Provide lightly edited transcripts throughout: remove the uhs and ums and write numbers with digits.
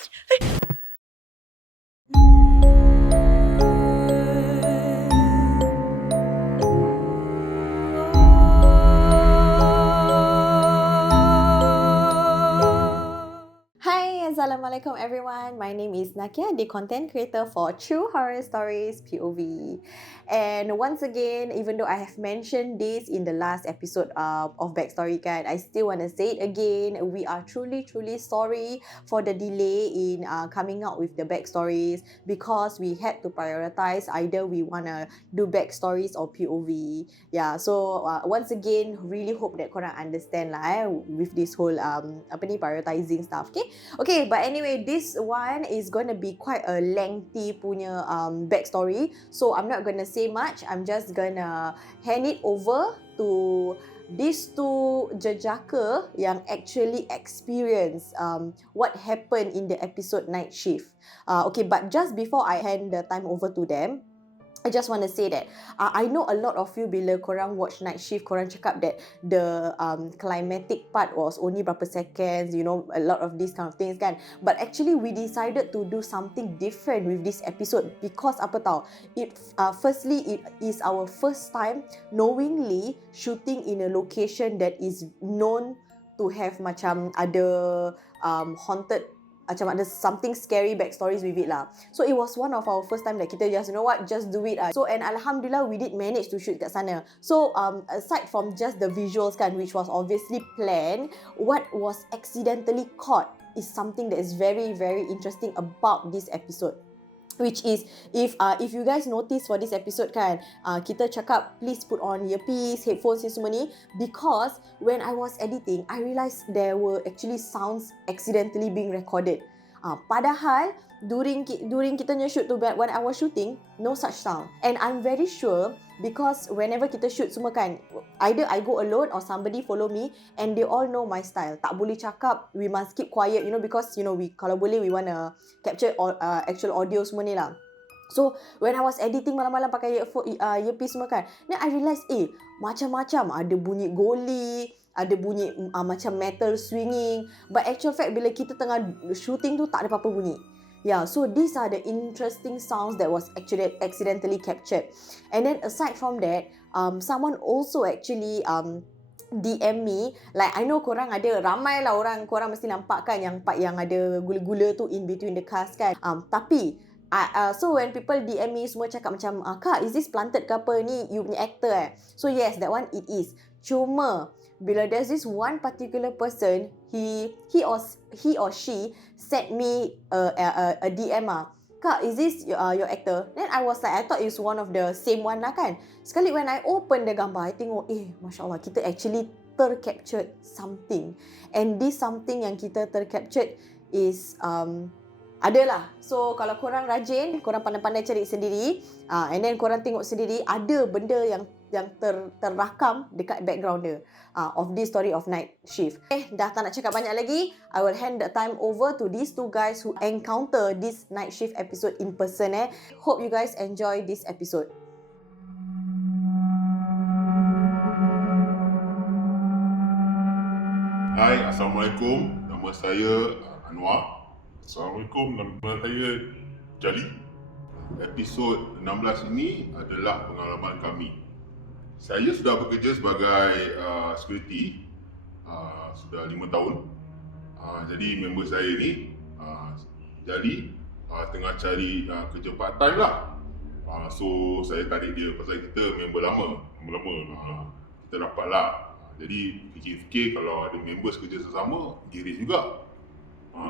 Hi, Assalamualaikum everyone. My name is Nakia, the content creator for True Horror Stories POV. And once again, even though I have mentioned this in the last episode of Backstory Guide, I still want to say it again. We are truly sorry for the delay in coming out with the backstories because we had to prioritize either we want to do backstories or POV. Yeah, so once again, really hope that korang understand lah with this whole prioritizing stuff. Okay, but anyway, this one is going to be quite a lengthy punya backstory. So I'm not going to say much. I'm just going to hand it over to these two jejaka yang actually experience what happened in the episode Night Shift. Okay, but just before I hand the time over to them, I just want to say that I know a lot of you bila korang watch Night Shift, korang cakap that the climatic part was only berapa seconds, you know, a lot of these kind of things kan. But actually we decided to do something different with this episode because apa tau, firstly it is our first time knowingly shooting in a location that is known to have macam ada haunted, macam ada something scary backstories with it lah. So it was one of our first time that kita just, you know what, just do it. So and Alhamdulillah we did manage to shoot kat sana. So aside from just the visuals kan, which was obviously planned, what was accidentally caught is something that is very interesting about this episode. Which is, if you guys notice for this episode kan, kita cakap please put on earpiece, headphones ni semua ni, because when I was editing, I realised there were actually sounds accidentally being recorded. Padahal during kita punya shoot tu, when I was shooting, no such sound. And I'm very sure because whenever kita shoot semua kan, either I go alone or somebody follow me, and they all know my style. Tak boleh cakap, we must keep quiet, you know, because you know we kalau boleh we want to capture actual audio semua ni lah. So when I was editing malam-malam pakai earpiece semua kan, then I realised macam-macam, ada bunyi goli, ada bunyi macam metal swinging, but actual fact bila kita tengah shooting tu tak ada apa-apa bunyi. Yeah, so these are the interesting sounds that was actually accidentally captured. And then aside from that, someone also actually DM me, like I know korang ada, ramai lah orang, korang mesti nampak kan yang part yang ada gula-gula tu in between the cast kan. Tapi so when people DM me semua cakap macam, Kak, is this planted ke apa ni, you punya actor So yes, that one it is. Cuma bila there's this one particular person, he or she sent me a DM Kak, is this your actor? Then I was like, I thought it's one of the same one lah kan. Sekali when I open the gambar, I tengok, Masya Allah, kita actually tercaptured something. And this something yang kita tercaptured is adalah. So kalau korang rajin, korang pandai-pandai cari sendiri, and then korang tengok sendiri, ada benda yang terrakam dekat background dia of this story of Night Shift. Dah tak nak cakap banyak lagi, I will hand the time over to these two guys who encounter this Night Shift episode in person. Hope you guys enjoy this episode. Hai, Assalamualaikum. Nama saya Anwar. Assalamualaikum. Nama saya Jali. Episod 16 ini adalah pengalaman kami. Saya sudah bekerja sebagai security sudah 5 tahun. Jadi member saya ni Jali tengah cari kerja part time lah. So saya tarik dia pasal kita member lama. Kita dapat lah. Jadi fikir-fikir kalau ada members kerja sesama, girit juga.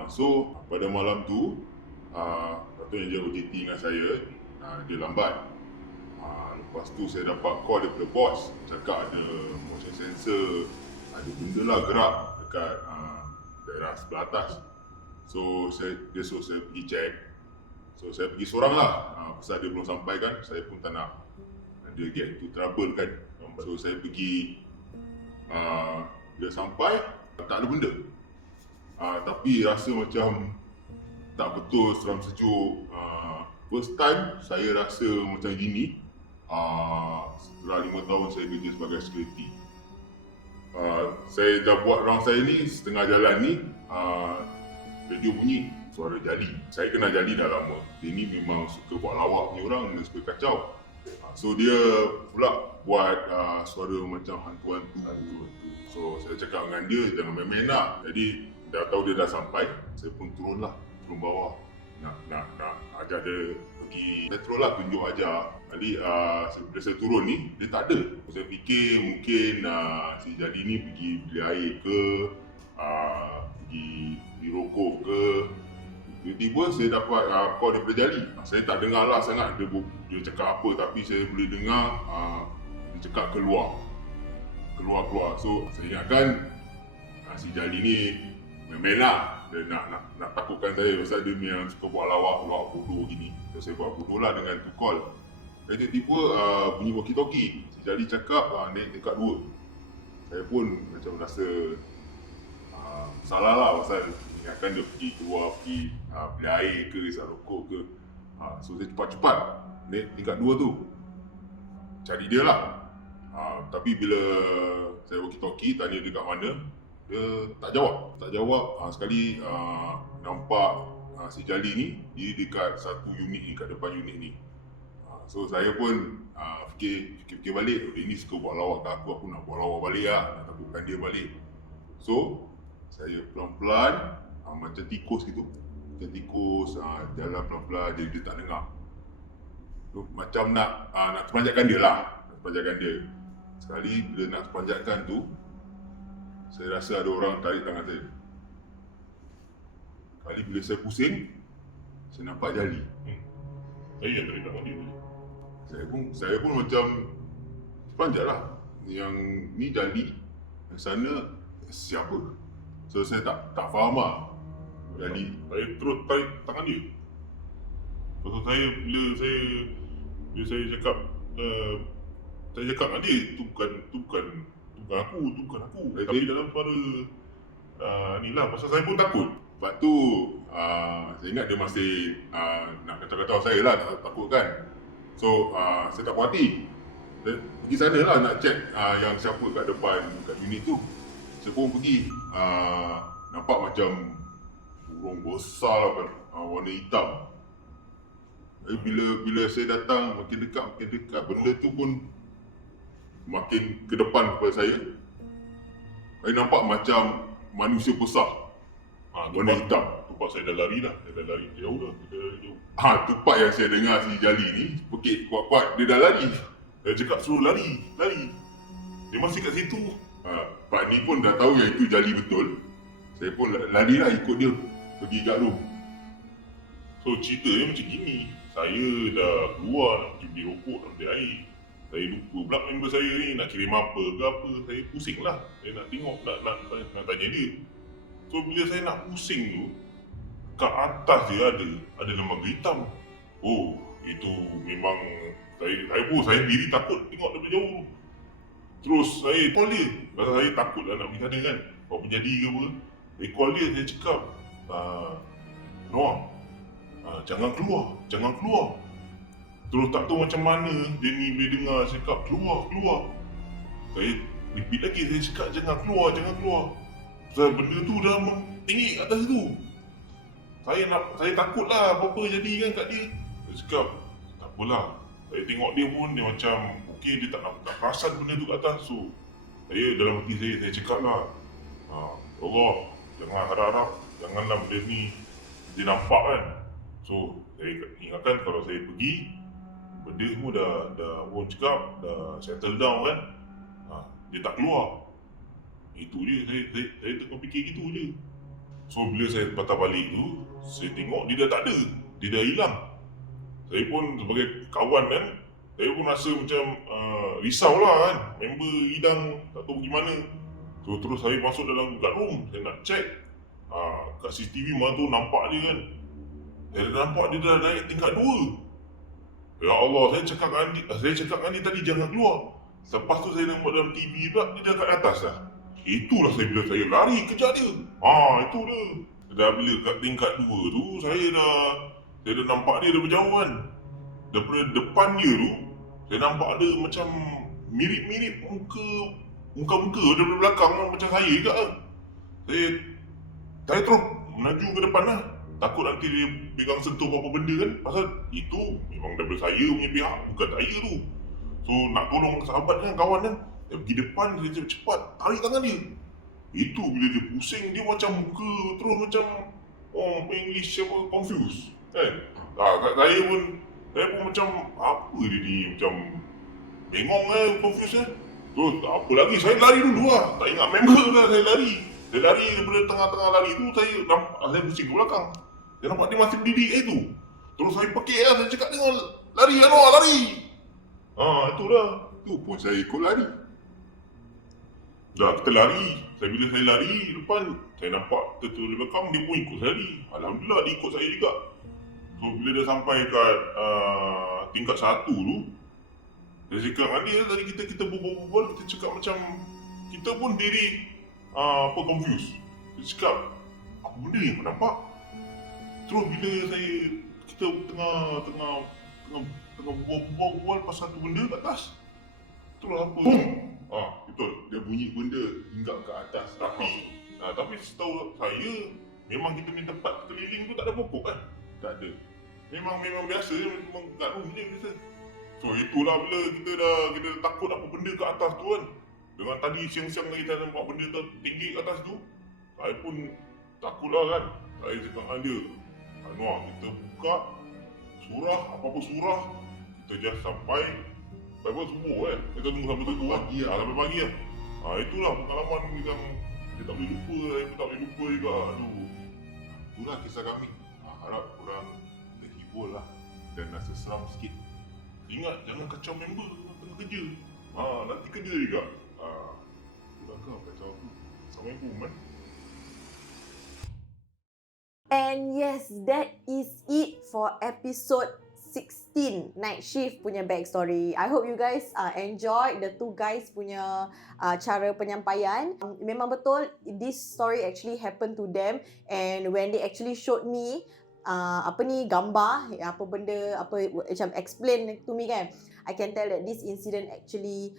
So pada malam tu, Dato' yang jaga OJT dengan saya, dia lambat. Lepas tu saya dapat call daripada bos, cakap ada motion sensor, ada benda lah gerak dekat daerah sebelah atas. So dia suruh saya pergi check. So saya pergi seorang lah, pasal dia belum sampai kan, saya pun tak nak dia get into trouble kan. So saya pergi, dia sampai, tak ada benda. Tapi rasa macam tak betul, seram sejuk. First time saya rasa macam gini setelah 5 tahun saya kerja sebagai security. Saya dah buat round saya ni, setengah jalan ni radio bunyi. suara Jali. Saya kenal Jali dah lama. Dia ni memang suka buat lawak ni orang, dia suka kacau. So dia pula buat suara macam hantu-hantu. So saya cakap dengan dia, jangan main-main lah. Jadi dah tahu dia dah sampai, saya pun turun bawah. Nak ajar dia pergi metro lah, tunjuk ajar. Jadi bila saya turun ni, dia tak ada. Saya fikir mungkin si Jali ni pergi beli air ke, pergi beli rokok ke. Tiba-tiba saya dapat call daripada Jali. Saya tak dengar lah sangat dia cakap apa, tapi saya boleh dengar dia cakap keluar. So saya ingatkan si Jali ni main-main lah. Dia nak takutkan saya pasal dia yang suka buat lawak bodoh gini. So saya buat bodoh lah dengan tu call. Dan tiba-tiba bunyi walkie-talkie. Si Jali cakap naik tingkat 2. Saya pun macam rasa salah lah pasal ingatkan dia pergi keluar, pergi beli air ke, isap rokok ke. So saya cepat-cepat naik tingkat 2 tu, cari dia lah. Tapi bila saya walkie-talkie tanya dia kat mana, dia tak jawab. Sekali nampak si Jali ni dia dekat satu unit ni, kat depan unit ni. So saya pun fikir balik, dia ni suka buat lawak kat aku nak buat lawak balik lah, nak takutkan dia balik. So saya pelan-pelan macam tikus gitu. Jalan pelan-pelan, dia tak dengar. So, macam nak terpanjatkan dia lah. Sekali bila nak terpanjatkan tu, saya rasa ada orang tarik tangan saya. Kali bila saya pusing, saya nampak Jali. Saya yang tarik tangan dia. Saya pun macam terpanjat lah. Yang ni Jali, yang sana siapa? So saya tak faham lah. Jali. Saya terus tarik tangan dia. Pasal saya bila saya cakap dengan dia, tu bukan aku. Tapi dalam suara ni lah, pasal saya pun takut. Lepas tu saya ingat dia masih nak kacau-kacau saya lah, takut kan. So saya tak puas hati. Saya pergi sana lah nak check yang siapa kat depan kat unit tu. Saya pun pergi, nampak macam burung besar lah kan, warna hitam. Bila saya datang makin dekat, benda tu pun makin ke depan kepada saya. Saya nampak macam manusia besar, warna hitam. Tempat saya dah lari jauh. Tempat yang saya dengar si Jali ni pekik kuat-kuat, dia dah lari. Saya cakap suruh lari. Dia masih kat situ. Pak ni pun dah tahu yang itu Jali betul. Saya pun lari lah ikut dia pergi kat room. So ceritanya macam gini. Saya dah keluar nak pergi beli rokok, nak beli air. Saya lupa pula member saya ni nak kirim apa ke apa. Saya pusing lah. Saya nak tengok, nak tanya dia. So bila saya nak pusing tu, kat atas dia ada lembaga hitam. Oh, itu memang saya diri takut tengok daripada jauh. Terus saya call dia. Pasal saya takut lah nak pergi sana kan. Apa jadi ke apa. Saya call dia, saya cakap, Noah, jangan keluar. Terus tak tahu macam mana dia ni boleh dengar saya cakap keluar. Saya repeat lagi, saya cakap jangan keluar. Sebab benda tu dah tinggi kat atas tu. Saya takut lah apa-apa jadi kan kat dia. Saya cakap, tak apalah. Saya tengok dia pun, dia macam okey, dia tak perasan benda tu kat atas. So saya dalam hati saya cakap lah, Allah, jangan harap-harap, janganlah benda ni dia nampak kan. So saya ingatkan kalau saya pergi, benda semua dah orang cakap, dah settle down kan. Dia tak keluar. Itu je, saya tengok fikir gitu je. So bila saya patah balik tu, saya tengok dia dah tak ada. Dia dah hilang. Saya pun sebagai kawan kan, saya pun rasa macam risau lah kan. Member hilang, tak tahu pergi mana. So terus saya masuk dalam room, saya nak check. Kat CCTV mana tu nampak dia kan. Saya dah nampak dia dah naik tingkat 2. Ya Allah, saya cakap dengan dia tadi jangan keluar. Lepas tu saya nampak dalam TV pula, dia dah kat atas dah. Itulah bila saya lari kejar dia. Itu dia. Dah bila kat tingkat 2 tu, saya dah nampak dia dah berjauh kan. Daripada depan dia tu, saya nampak ada macam mirip-mirip muka daripada belakang macam saya juga kan. Saya terus melaju ke depan lah. takut nanti dia pegang sentuh apa-apa benda kan. Pasal itu memang daripada saya punya pihak, bukan saya tu. So nak tolong sahabat kan, kawan kan, dia pergi depan, dia cepat tarik tangan dia. Itu bila dia pusing, dia macam muka terus macam English apa, confused kan. Saya pun macam apa dia ni, macam bengong kan, confused kan. Terus apa lagi, saya lari dulu lah, tak ingat member lah. Saya lari daripada tengah-tengah lari tu, saya nampak, saya pusing ke belakang, saya nampak dia masih berdiri tu. Terus saya pekik lah, saya cakap dengan lari Anwar, lari. Itulah, Tu pun saya ikut lari. dah kita lari. Bila saya lari depan, saya nampak tertutup di belakang, dia pun ikut saya lari. Alhamdulillah dia ikut saya juga. So bila dia sampai kat tingkat 1 tu, dia cakap dengan dia, tadi kita berbual, kita cakap macam kita pun diri confused. Dia cakap, apa benda yang kau nampak? Terus bila kita tengah berbual pasal tu benda kat atas, terus apa? Boom! Betul. Dia bunyi benda hingga ke atas. Tapi setahu saya, memang kita punya tempat keliling tu tak ada pokok kan? Tak ada. Memang biasa, memang kat rumah je biasa. So itulah bila kita dah takut apa benda kat atas tu kan. Dengan tadi siang-siang lagi kita nampak benda tertinggi kat atas tu, saya pun takutlah kan. Saya cakap dengan dia, Anwar, kita buka surah, apa-apa surah, kita just sampai subuh kan. Kita tunggu sampai subuh Pagi lah. sampai pagi lah. Itulah pengalaman yang kita tak boleh lupa, saya pun tak boleh lupa juga. Aduh. Itulah kisah kami. Harap korang terhibur lah dan rasa seram sikit. Ingat, jangan kacau member tengah kerja. Nanti kerja juga. Itulah kau kacau aku. Assalamualaikum kan. And yes, that is it for episode 16 Night Shift punya backstory. I hope you guys enjoyed the two guys punya cara penyampaian. Memang betul, this story actually happened to them, and when they actually showed me gambar, apa benda, macam explain to me kan, I can tell that this incident actually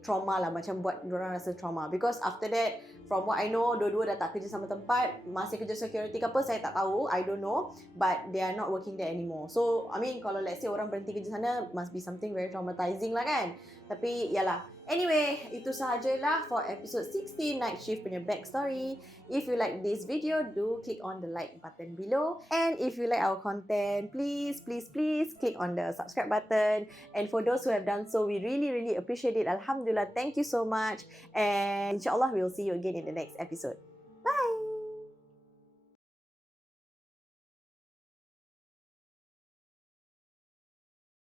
trauma lah, macam buat diorang rasa trauma. Because after that, from what I know, dua-dua dah tak kerja sama tempat, masih kerja security ke apa, saya tak tahu, I don't know, but they are not working there anymore. So I mean, kalau let's say orang berhenti kerja sana, must be something very traumatizing lah kan. Tapi yalah, anyway, itu sahajalah for episode 16 Night Shift punya backstory. If you like this video, do click on the like button below, and if you like our content, please click on the subscribe button. And for those who have done so, we really appreciate it. Alhamdulillah, thank you so much, and inshallah we'll see you again in the next episode.